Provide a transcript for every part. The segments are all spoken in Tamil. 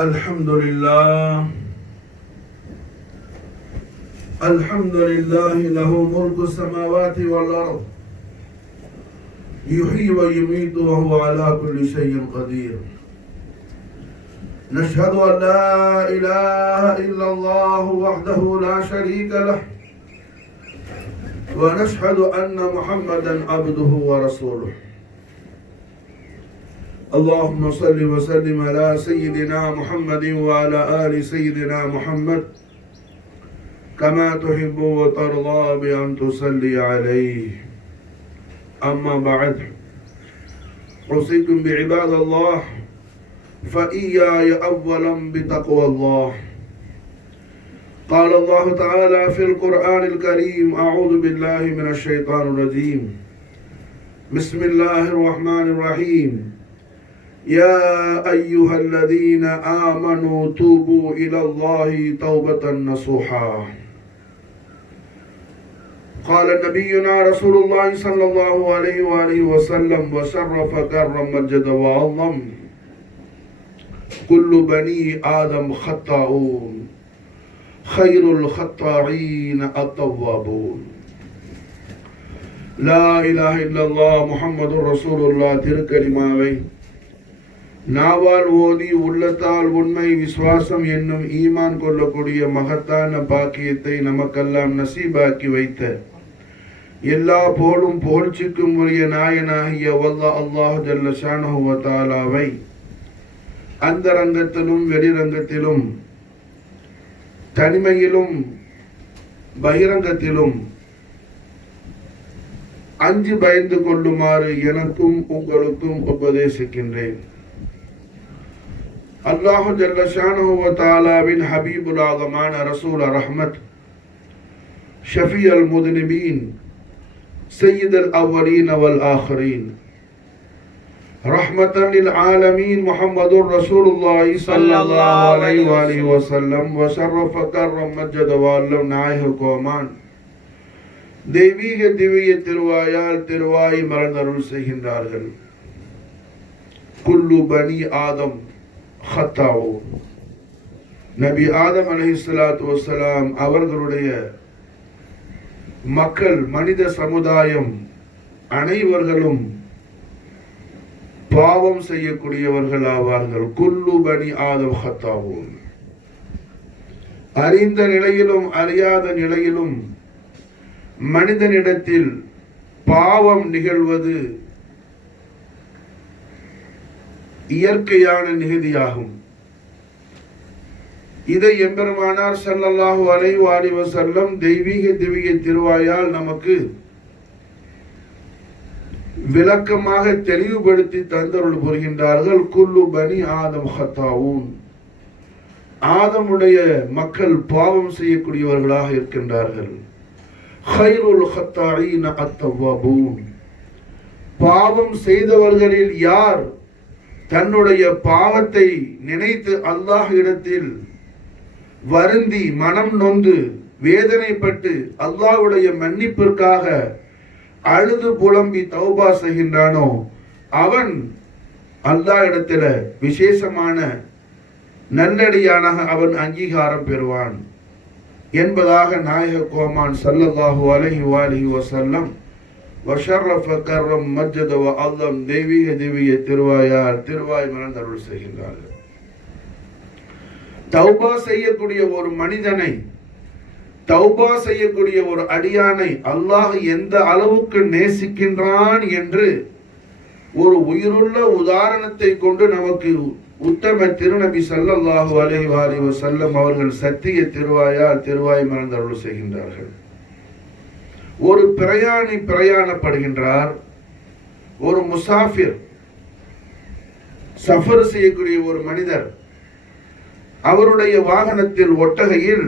الحمد لله الحمد لله له ملك السماوات والأرض يحيي ويميت وهو على كل شيء قدير. نشهد أن لا إله إلا الله وحده لا شريك له، ونشهد أن محمدا عبده ورسوله. اللهم صل وسلم على سيدنا محمد وعلى آل سيدنا محمد كما تحب وترضى بأن تصلي عليه. أما بعد، أوصيكم بعباد الله فإياي أولا بتقوى الله. قال الله تعالى في القرآن الكريم: أعوذ بالله من الشيطان الرجيم. بسم الله الرحمن الرحيم. يا أيها الذين آمنوا توبوا إلى الله توبة نصوحا. قال نبينا رسول الله صلى الله عليه وآله وسلم: وشرف كرم مجد وعظم، كل بني آدم خطاؤون، خير الخطاعين التوابون. لا إله إلا الله محمد رسول الله திருக்கலிமாவை நாவால் ஓதி உள்ளத்தால் உண்மை விசுவாசம் என்னும் ஈமான் கொள்ளக்கூடிய மகத்தான பாக்கியத்தை நமக்கெல்லாம் நசீபாக்கி வைத்த எல்லா போலும் புகழ்ச்சிக்கும் உரிய நாயனாகிய அல்லாஹ் ஜல்ல ஷானஹு வ தஆலாவை அந்தரங்கத்திலும் வெளிரங்கத்திலும் தனிமையிலும் பகிரங்கத்திலும் அஞ்சு பயந்து கொள்ளுமாறு எனக்கும் உங்களுக்கும் உபதேசிக்கின்றேன். அல்லாஹ் ஜல்ல ஷானஹு வ தஆலாவின் ஹபீபுல் ஆலமான ரசூல் ரஹ்மத், ஷஃபீ அல் முத்னிபீன், சய்யித் அல் அவ்வலீன் வல் ஆஹிரீன், ரஹ்மத்தன் லில் ஆலமீன் முஹம்மதுர் ரசூலுல்லாஹி ஸல்லல்லாஹு அலைஹி வஆலிஹி வஸல்லம் வ ஷர்ரஃப கர்ரம் மஜ்ஜத வஅல்லம் நாயக கோமான் தெய்வீக திவ்ய திருவாயால் திருவாய் மலர்ந்தருள் செய்கின்றார்கள். குல்லு பனி ஆதம் ஹத்தாவூன். நபி ஆதம் அலைஹிஸ்ஸலாத்து வஸ்ஸலாம் அவர்களுடைய மக்கள், மனித சமுதாயம் அனைவர்களும் பாவம் செய்யக்கூடியவர்கள் ஆவார்கள். குல்லு பனி ஆதம் ஹத்தாவூன். அறிந்த நிலையிலும் அறியாத நிலையிலும் மனிதனிடத்தில் பாவம் நிகழ்வது இயற்கையான நிகழ்ச்சியாகும். இதை எம்பெருமானார் ஸல்லல்லாஹு அலைஹி வஸல்லம் தெய்வீக திவ்ய திருவாயால் நமக்கு விளக்கமாக தெளிவுபடுத்தி தந்தருள் புரிகின்றார்கள். குல்லு பனி ஆதம் ஹத்தாவூன். ஆதமுடைய மக்கள் பாவம் செய்யக்கூடியவர்களாக இருக்கின்றார்கள். ஹைருல் ஹத்தாஈன அத்தவ்வாபூன். பாவம் செய்தவர்களில் யார் தன்னுடைய பாவத்தை நினைத்து அல்லாஹ் இடத்தில் வருந்தி மனம் நொந்து வேதனைப்பட்டு அல்லாஹ்வுடைய மன்னிப்பிற்காக அழுது புலம்பி தௌபா செய்கின்றானோ அவன் அல்லாஹ் இடத்துல விசேஷமான நல்லடியானாக அவன் அங்கீகாரம் பெறுவான் என்பதாக நாயக கோமான் ஸல்லல்லாஹு அலைஹி வஸல்லம் வஷர்ரஃப கர்ரம் மஜ்ஜத வ அல்லம் தெய்வீக திவ்ய திருவாயால் திருவாய் மலர்ந்தருள் செய்கின்றார்கள். தௌபா செய்யக்கூடிய ஒரு மனிதனை, தௌபா செய்யக்கூடிய ஒரு அடியானை அல்லாஹ் எந்த அளவுக்கு நேசிக்கின்றான் என்று ஒரு உயிருள்ள உதாரணத்தை கொண்டு நமக்கு உத்தம திருநபி ஸல்லல்லாஹு அலைஹி வஸல்லம் அவர்கள் சத்திய திருவாயால் திருவாய் மலர்ந்தருள் செய்கின்றார்கள். ஒரு பிரயாணி பிரயாணப்படுகின்றார். ஒரு முசாஃபிர், சஃபர் செய்யக்கூடிய ஒரு மனிதர் அவருடைய வாகனத்தில், ஒட்டகையில்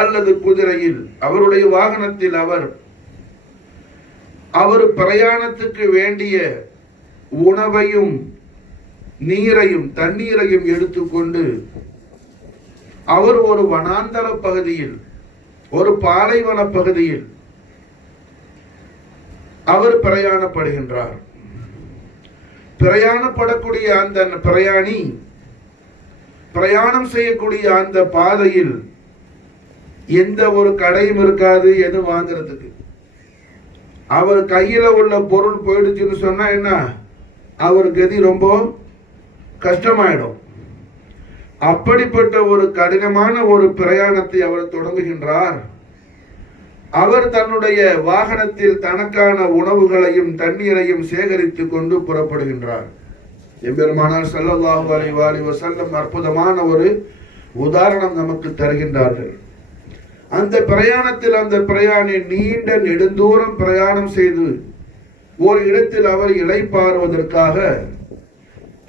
அல்லது குதிரையில், அவருடைய வாகனத்தில் அவர் பிரயாணத்துக்கு வேண்டிய உணவையும் நீரையும் தண்ணீரையும் எடுத்துக்கொண்டு அவர் ஒரு வனாந்தர பகுதியில், ஒரு பாலைவன பகுதியில் அவர் பிரயாணப்படுகின்றார். பிரயாணப்படக்கூடிய அந்த பிரயாணி பிரயாணம் செய்யக்கூடிய அந்த பாதையில் எந்த ஒரு கடையும் இருக்காது எது வாங்குறதுக்கு. அவர் கையில உள்ள பொருள் போயிடுச்சுன்னு சொன்னா என்ன, அவர் கதி ரொம்ப கஷ்டமாயிடும். அப்படிப்பட்ட ஒரு கடினமான ஒரு பிரயாணத்தை அவர் தொடங்குகின்றார். அவர் தன்னுடைய வாகனத்தில் தனக்கான உணவுகளையும் தண்ணீரையும் சேகரித்துக் கொண்டு புறப்படுகின்றார். எம்பெருமானார் ஸல்லல்லாஹு அலைஹி வஸல்லம் அற்புதமான ஒரு உதாரணம் நமக்கு தருகின்றார்கள். அந்த பிரயாணத்தில் அந்த பிரயாணி நீண்ட நெடுந்தூரம் பிரயாணம் செய்து ஒரு இடத்தில் அவர் இளைப்பாறுவதற்காக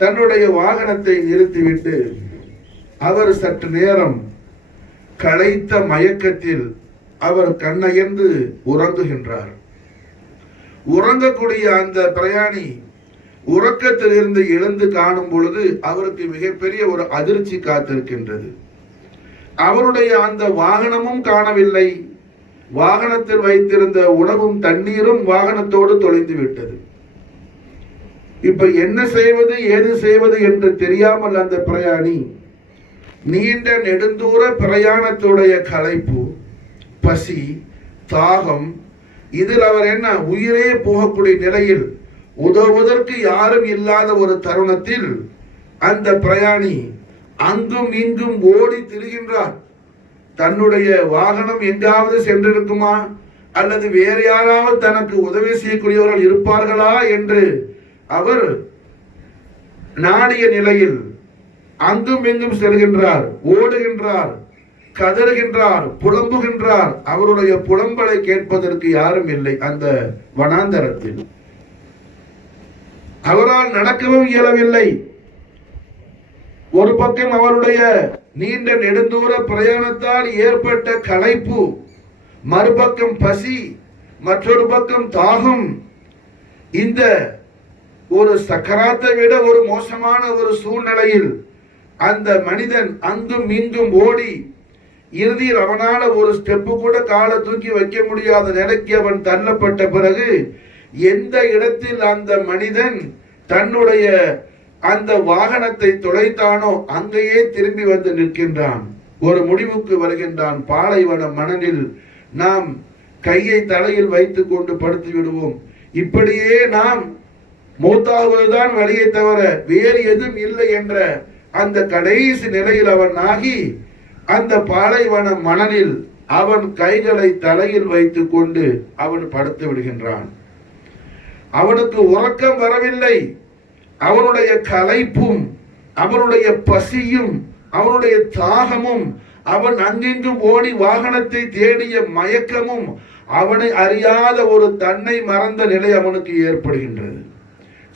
தன்னுடைய வாகனத்தை நிறுத்திவிட்டு அவர் சற்று நேரம் களைத்த மயக்கத்தில் அவர் கண்ணயர்ந்து உறங்குகின்றார். உறங்கக்கூடிய அந்த பிரயாணி உறக்கத்திலிருந்து எழுந்து காணும் பொழுது அவருக்கு மிகப்பெரிய ஒரு அதிர்ச்சி காத்திருக்கின்றது. அவருடைய அந்த வாகனமும் காணவில்லை, வாகனத்தில் வைத்திருந்த உணவும் தண்ணீரும் வாகனத்தோடு தொலைந்து விட்டது. இப்ப என்ன செய்வது ஏது செய்வது என்று தெரியாமல் அந்த பிரயாணி நீண்ட நெடுந்தூர பிரயாணத்துடைய களைப்பு, பசி, தாகம், இதில் அவர் என்ன உயிரே போகக்கூடிய நிலையில் உதவுவதற்கு யாரும் இல்லாத ஒரு தருணத்தில் அந்த பிரயாணி அங்கும் இங்கும் ஓடி திரிகின்றார். தன்னுடைய வாகனம் எங்காவது சென்றிருக்குமா அல்லது வேறு யாராவது தனக்கு உதவி செய்யக்கூடியவர்கள் இருப்பார்களா என்று அவர் நாடிய நிலையில் அங்கும் இங்கும் செல்கின்றார், ஓடுகின்றார், கதறுகின்றார், புலம்புகின்றார். அவருடைய புலம்பலை கேட்பதற்கு யாரும் இல்லை. அந்த வனாந்தரத்தில் அவரால் நடக்கவும் இயலவில்லை. ஒரு பக்கம் அவருடைய நீண்ட நெடுந்தூர பிரயாணத்தால் ஏற்பட்ட களைப்பு, மறுபக்கம் பசி, மற்றொரு பக்கம் தாகம். இந்த ஒரு சக்கராத்தை விட ஒரு மோசமான ஒரு சூழ்நிலையில் அந்த மனிதன் அங்கும் இங்கும் ஓடி இறுதியில் அவனால ஒரு ஸ்டெப்பு கூட காலை தூக்கி வைக்க முடியாத நிலைக்கு அவன் தள்ளப்பட்ட பிறகு எந்த இடத்தில் அந்த மனிதன் தன்னுடைய அந்த வாகனத்தை தொலைத்தானோ அங்கேயே திரும்பி வந்து நிற்கின்றான். ஒரு முடிவுக்கு வருகின்றான். பாலைவன மணலில் நாம் கையை தலையில் வைத்துக் கொண்டு படுத்து விடுவோம், இப்படியே நாம் மூத்தாகுவதுதான் வழியை தவிர வேறு எதுவும் இல்லை என்ற அந்த கடைசி நிலையில் அவன் ஆகி அந்த பாலைவன மணலில் அவன் கைகளை தலையில் வைத்துக் கொண்டு அவன் படுத்து விடுகின்றான். அவனுக்கு உறக்கம் வரவில்லை. அவனுடைய களைப்பும் அவனுடைய பசியும் அவனுடைய தாகமும் அவன் அங்கெங்கும் ஓடி வாகனத்தை தேடிய மயக்கமும் அவனை அறியாத ஒரு தன்னை மறந்த நிலை அவனுக்கு ஏற்படுகின்றது.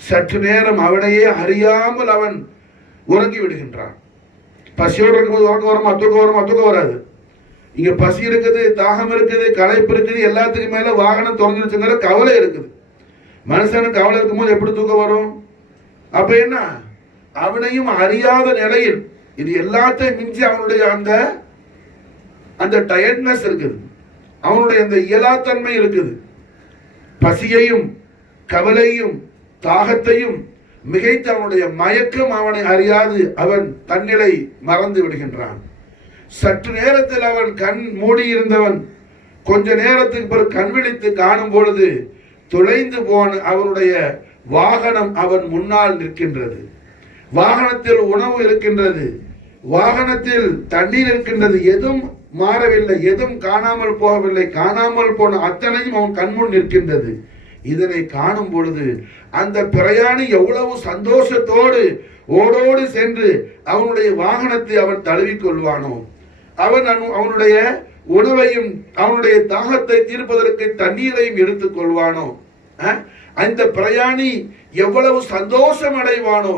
சற்று நேரம் அவனையே அறியாமல் அவன் உறங்கி விடுகின்றான். பசியோடு இருக்கும்போது உறக்கம் வருமா? தூக்கம் வராது. இங்க பசி இருக்குது, தாகம் இருக்குது, களைப்பு இருக்குது, எல்லாத்துக்கும் மேல வாகனம் தொலைஞ்சிருச்சுங்கிற கவலை இருக்குது. மனுஷனுக்கு கவலை இருக்கும்போது எப்படி தூக்கம் வரும்? அப்ப என்ன, அவனையும் அறியாத நிலையில் இது எல்லாத்தையும் மிஞ்சி அவனுடைய அந்த டயர்ட்னஸ் இருக்குது, அவனுடைய அந்த இயலாத்தன்மை இருக்குது. பசியையும் கவலையும் தாகத்தையும் மிகைத்து அவனுடைய மயக்கம் அவனை அறியாது அவன் தன்னிலை மறந்து விடுகின்றான். சற்று நேரத்தில் அவன் கண் மூடியிருந்தவன் கொஞ்ச நேரத்துக்கு பிறகு கண் விழித்து காணும் பொழுது தொலைந்து போன அவனுடைய வாகனம் அவன் முன்னால் நிற்கின்றது. வாகனத்தில் உணவு இருக்கின்றது, வாகனத்தில் தண்ணீர் இருக்கின்றது. எதுவும் மாறவில்லை, எதுவும் காணாமல் போகவில்லை. காணாமல் போன அத்தனையும் அவன் கண்முன் நிற்கின்றது. இதனை காணும் பொழுது அந்த பிரயாணி எவ்வளவு சந்தோஷத்தோடு ஓடோடு சென்று அவனுடைய வாகனத்தை அவன் தழுவிக் கொள்வானோ, அவன் அவனுடைய உணவையும் அவனுடைய தாகத்தை தீர்ப்பதற்கு தண்ணீரையும் எடுத்துக் கொள்வானோ, அந்த பிரயாணி எவ்வளவு சந்தோஷம் அடைவானோ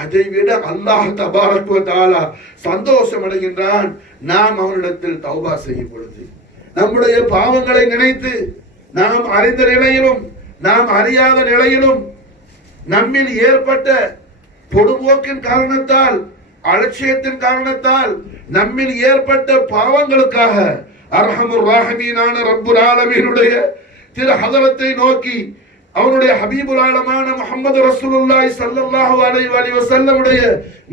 அதை விட அல்லாஹ் தபாரக் வ தஆலா சந்தோஷம் அடைகின்றான். நாம் அவனிடத்தில் தௌபா செய்யும் பொழுது நம்முடைய பாவங்களை நினைத்து நாம் அறிந்த நிலையிலும் நாம் அறியாத நிலையிலும் நம்மில் ஏற்பட்ட பொடுபோக்கின் காரணத்தால் அலட்சியத்தின் காரணத்தால் நம்மில் ஏற்பட்ட பாவங்களுக்காக அர்ஹமுர் ராஹிமீனான ரப்புல் ஆலமீனுடைய திரு ஹதரத்தை நோக்கி அவருடைய ஹபீபுல் ஆலமான முஹம்மது ரசூலுல்லாஹி ஸல்லல்லாஹு அலைஹி வஸல்லம் உடைய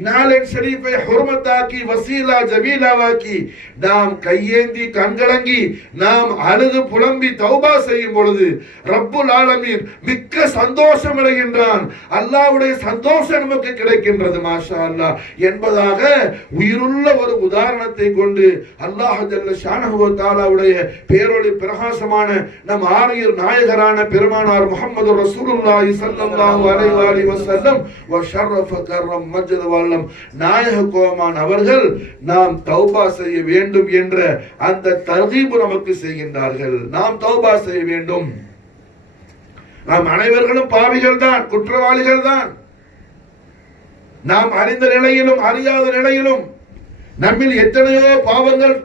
நாலன் ஷரீஃபை ஹுர்மத்தாக்கி வசீலா ஜமீலாவாக்கி நாம் கையேந்தி கண்கலங்கி நாம் அழுது புலம்பி தௌபா செய்யும் பொழுது ரப்புல் ஆலமீன் மிக்க சந்தோஷம் அடைகின்றான். அல்லாஹ்வுடைய சந்தோஷம் நமக்கு கிடைக்கின்றது மாஷா அல்லாஹ் என்பதாக உயிருள்ள ஒரு உதாரணத்தை கொண்டு அல்லாஹ் ஜல்ல ஷானஹு வ தஆலாவுடைய பேரொளி பிரகாசமான நம் ஆரியர் நாயகரான பெருமானார் முஹம்மது ரசூலுல்லாஹி ஸல்லல்லாஹு அலைஹி வஸல்லம் வ ஷர்ரஃப கர்ரம் மஜ்ஜத வல்லம் நாயக கோமான் அவர்கள் நாம் தௌபா செய்ய வேண்டும் என்ற அந்த தர்கீப் நமக்கு செய்கின்றார்கள். நாம் தௌபா செய்ய வேண்டும். நாம் அனைவர்களும் பாவிகள் தான், குற்றவாளிகள் தான். நாம் அறிந்த நிலையிலும் அறியாத நிலையிலும் நம்மில் எத்தனையோ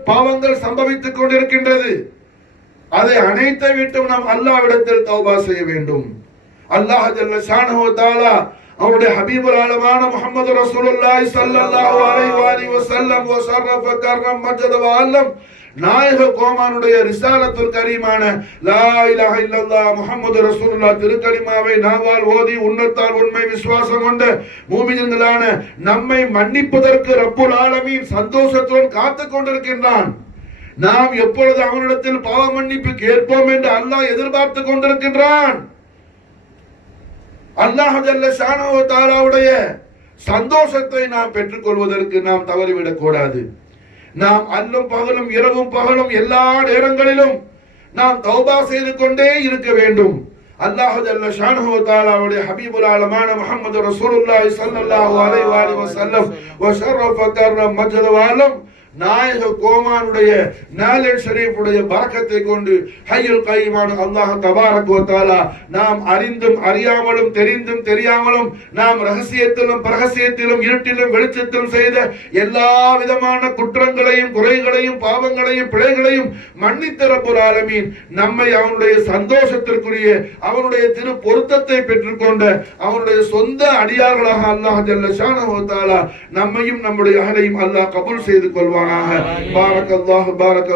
பாவங்கள் சம்பவித்துக் கொண்டிருக்கின்றது. அதை அனைத்தை விட்டும் நாம் அல்லாஹ்விடத்தில் தௌபா செய்ய வேண்டும். அல்லாஹ் ஜல்ல ஷானஹு வ தஆலா அவருடைய ஹபீபுல் ஆலமான முஹம்மது ரசூலுல்லாஹி ஸல்லல்லாஹு அலைஹி வஸல்லம் வ ஷர்ரஃப கர்ரம் மஜ்ஜத வ அல்லம் நாயக கோமானுடைய ரிசாலத்துல் கரீமான லா இலாஹ இல்லல்லாஹ் முஹம்மது ரசூலுல்லாஹ் திருக்கலிமாவை நாவால் ஓதி உன்னத்தால் உண்மை விசுவாசம் கொண்ட மூமின்களான நம்மை மன்னிப்பதற்கு ரப்புல் ஆலமீன் சந்தோஷத்துடன் காத்துக் கொண்டிருக்கின்றான். நாம் எப்பொழுது அவனிடத்தில் பாவ மன்னிப்பு கேட்போம் என்று அல்லாஹ் எதிர்பார்த்து கொண்டிருக்கின்றான். அல்லாஹ் ஜல்ல ஷானஹு வ தஆலாவுடைய சந்தோஷத்தை நாம் பெற்றுக்கொள்வதற்கு நாம் தவறிவிடக் கூடாது. நாம் அல்லும் பகலும் இரவும் பகலும் எல்லா நேரங்களிலும் நாம் தௌபா செய்து கொண்டே இருக்க வேண்டும். அல்லாஹ் ஜல்ல ஷானஹு வ தஆலாவுடைய ஹபீபுல் ஆலமான முஹம்மது ரசூலுல்லாஹி ஸல்லல்லாஹு அலைஹி வஸல்லம் வ ஷர்ரஃப கர்ரம் மஜ்ஜத வ அல்லம் நாயக கோமானுடைய நாலன் ஷரீஃபுடைய பரக்கத்தை கொண்டு ஹய்யுல் கய்யூமான அல்லாஹ் தபாரக வ தஆலா நாம் அறிந்தும் அறியாமலும் தெரிந்தும் தெரியாமலும் நாம் ரகசியத்திலும் பிரகசியத்திலும் இருட்டிலும் வெளிச்சத்திலும் செய்த எல்லா விதமான குற்றங்களையும் குறைகளையும் பாவங்களையும் பிழைகளையும் மன்னித்த ரப்புல் ஆலமீன் நம்மை அவனுடைய சந்தோஷத்திற்குரிய அவனுடைய திரு பொருத்தத்தை பெற்றுக்கொண்ட அவனுடைய சொந்த அடியார்களாக அல்லாஹ் ஜல்ல ஷானஹு வ தஆலா நம்மையும் நம்முடைய அஹலையும் அல்லாஹ் கபூல் செய்து கொள்வான். بارك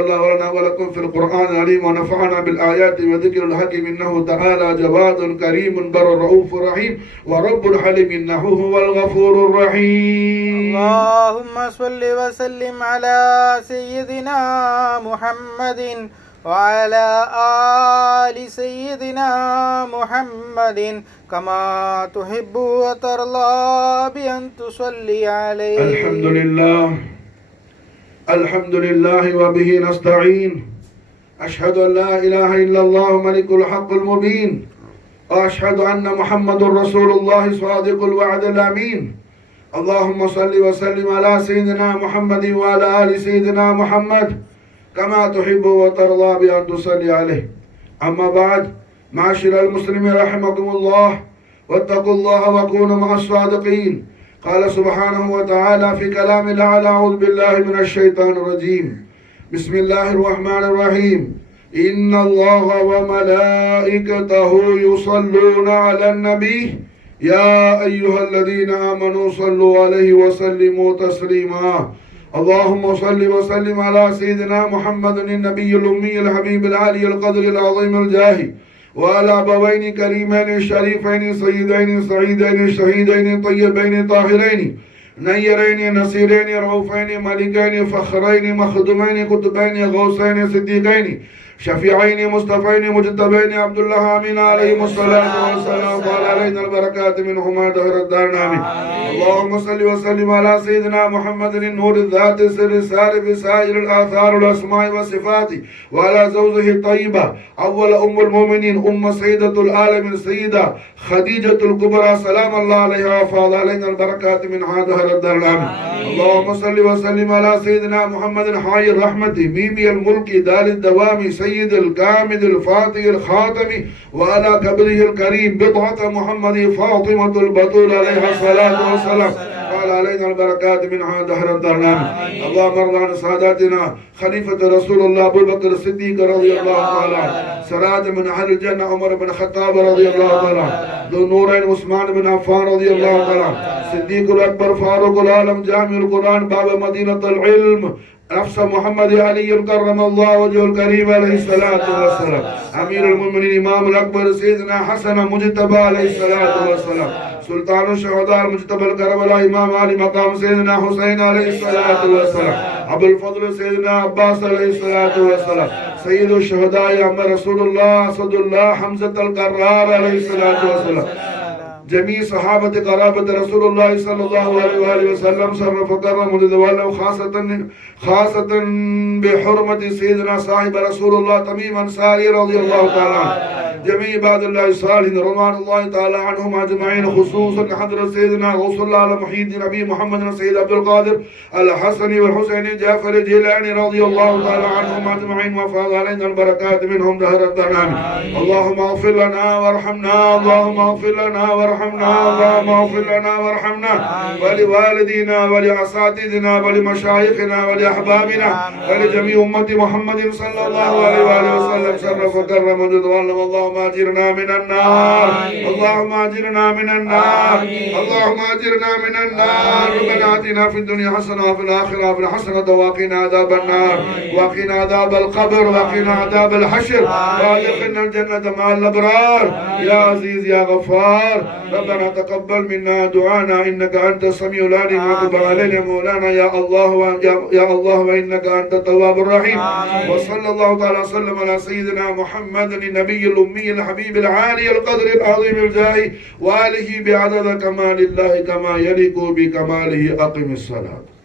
الله لنا ولكم في القرآن العظيم ونفعنا بالآيات وذكر الحكيم إنه تعالى جواد كريم بر رؤوف رحيم ورب الحليم إنه هو الغفور الرحيم. اللهم صل وسلم على سيدنا محمد وعلى آل سيدنا محمد كما تحب وترضى بأن تصلي عليه. الحمد لله وبه نستعين. أشهد أن لا إله إلا الله ملك الحق المبين وأشهد أن محمد رسول الله صادق الوعد الأمين. اللهم صل وسلم على سيدنا محمد وعلى آل سيدنا محمد كما تحب وترضى بأن تصلي عليه. أما بعد معاشر المسلمين رحمكم الله واتقوا الله وكونوا مع الصادقين. قال سبحانه وتعالى في كلام الأعلى أعوذ بالله من الشيطان الرجيم بسم الله الرحمن الرحيم إن الله وملائكته يصلون على النبي يا أيها الذين آمنوا صلوا عليه وسلموا تسليما. اللهم صل وسلم على سيدنا محمد النبي الأمي الحبيب العالي القدر العظيم الجاهي وعلى أبوين كريمين شريفين سيدين سعيدين شهيدين طيبين طاهرين نيرين نصيرين رؤوفين ملكين فخرين مخدومين قطبين غوثين صديقين شفيعين مصطفين مجتبين عبد الله آمين عليهم الصلاة والسلام وعلى علينا البركات منهما دهر الدار آمين. اللهم صل وسلم على سيدنا محمد النور الذات السر الساري بسائر الآثار والأسماء والصفات وعلى زوجه الطيبة أول أم المؤمنين سيدة العالمين السيدة خديجة الكبرى سلام الله عليها وفاض علينا البركات منها دهر الدار آمين. اللهم صل وسلم على سيدنا محمد حي الرحمة ميمي الملك دال الدوام سيد الكامل الفاتح الخاتم وعلى قبره الكريم بضعة محمد فاطمة البطول عليها الصلاة والسلام قال علينا البركات منها دهر الدرنام. اللهم ارض عن ساداتنا خليفة رسول الله أبو بكر الصديق رضي الله تعالى سراج من أهل الجنة عمر بن الخطاب رضي الله تعالى ذو النورين عثمان بن عفان رضي الله تعالى صديق الأكبر فاروق العالم جامع القرآن باب مدينة العلم نفس محمد علي كرم الله وجهه الكريم عليه الصلاة والسلام، أمير المؤمنين إمام الأكبر سيدنا حسن مجتبى عليه الصلاة والسلام، سلطان الشهداء المجتبى الكربلاء إمام علي مقام سيدنا حسين عليه الصلاة والسلام، أبو الفضل سيدنا عباس عليه الصلاة والسلام، سيد الشهداء أما رسول الله أسد الله حمزة القرار عليه الصلاة والسلام، جميع صحابة قرابة رسول الله صلى الله عليه وآله وسلم شرف وكرم وتولى خاصة بحرمة سيدنا صاحب رسول الله تميم أنصاري رضي الله تعالى عنه، جميع عباد الله الصالحين رضوان الله تعالى عنهم أجمعين، خصوصا حضرة سيدنا غوث الله على محي الدين أبي محمد سيد عبد القادر الحسني والحسيني جعفر الجيلاني رضي الله تعالى عنهم أجمعين، وفاض علينا البركات منهم دهر الدنام. اللهم اغفر لنا وارحمنا، اللهم اغفر لنا وارحمنا، اللهم اغفر لنا وارحمنا، ولوالدينا ولأساتذتنا ولمشايخنا ولأحبابنا ولجميع أمة محمد صلى الله عليه وآله وسلم شرف وكرم وتولى. اللهم أجرنا من النار، اللهم أجرنا من النار، اللهم أجرنا من النار. ربنا آتنا في الدنيا حسنة وفي الآخرة حسنة وقنا عذاب النار، وقنا عذاب القبر، وقنا عذاب الحشر، وادخلنا الجنة مع الأبرار يا عزيز يا غفار. ربنا تقبل منا دعانا إنك أنت السميع العليم، وتب علينا مولانا يا الله يا الله وإنك أنت التواب الرحيم. وصلى الله تعالى وسلم على سيدنا محمد النبي الأمي الحبيب العالي القدر العظيم الجاه، وآله بعدد كمال الله كما يليق بكماله. أقم الصلاة.